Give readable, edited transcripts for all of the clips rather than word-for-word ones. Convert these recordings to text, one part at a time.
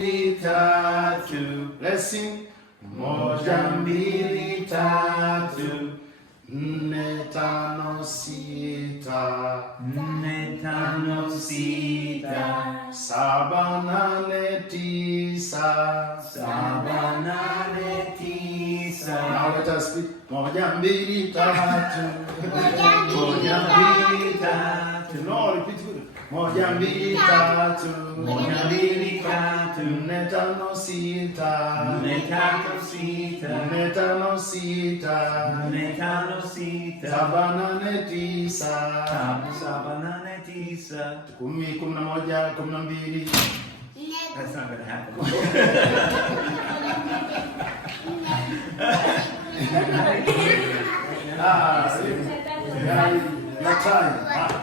tatu, blessing. Moja, mbili, tatu, nne, tano, sita. Nne, tano, sita. Saba, nane, tisa. Saba, nane, tisa. Now let us speak. Moja, mbili, tatu. Moja, mbili, tatu. No, repeat good. Moja, mbili, tatu. Moja, mbili, tatu. Nne, tano, sita. Nne, tano, sita. Nne, tano, sita. Nne, tano, sita. Saba, nane, tisa. Saba, nane, tisa. Kumi, kumi na moja, kumi na mbili. That's not gonna happen.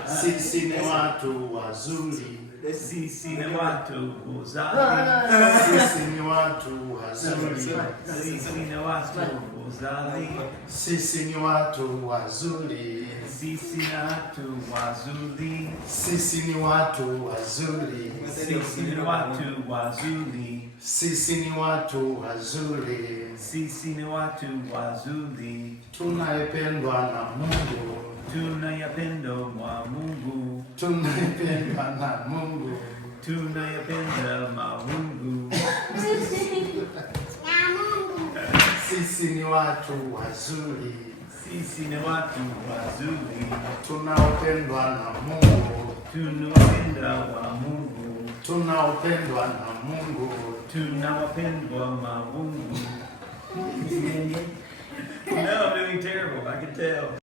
Sisi ni watu wazuri. Sisi ni watu wazuri. Sisi ni watu wazuri. Sisi ni watu wazuri. Sisi ni watu wazuri. Sisi ni watu wazuri. Sisi ni watu wazuri. Sisi ni watu wazuri. Sisi ni watu wazuri. Sisi ni watu wazuri. Tunayependwa na Mungu. Tunayapenda wa Mungu. Tunayependwa na Mungu. Tunayapenda Mungu. Sisi ni watu wazuri. Sisi ni watu wazuri. Tunaopendwa na Mungu. Tunawapenda wa Mungu. Tunaopendwa na Mungu. Tunawapenda wa Mungu. No, I'm doing terrible. I can tell.